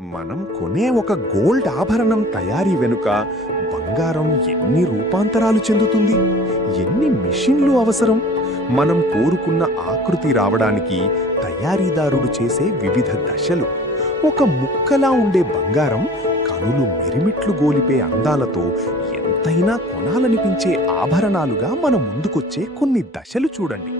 మనం కొనే ఒక గోల్డ్ ఆభరణం తయారీ వెనుక బంగారం ఎన్ని రూపాంతరాలు చెందుతుంది, ఎన్ని మిషన్లు అవసరం, మనం కోరుకున్న ఆకృతి రావడానికి తయారీదారుడు చేసే వివిధ దశలు. ఒక ముక్కలా ఉండే బంగారం కనులు మిరిమిట్లు గోలిపే అందాలతో ఎంతైనా కొనాలనిపించే ఆభరణాలుగా మన ముందుకొచ్చే కొన్ని దశలు చూడండి.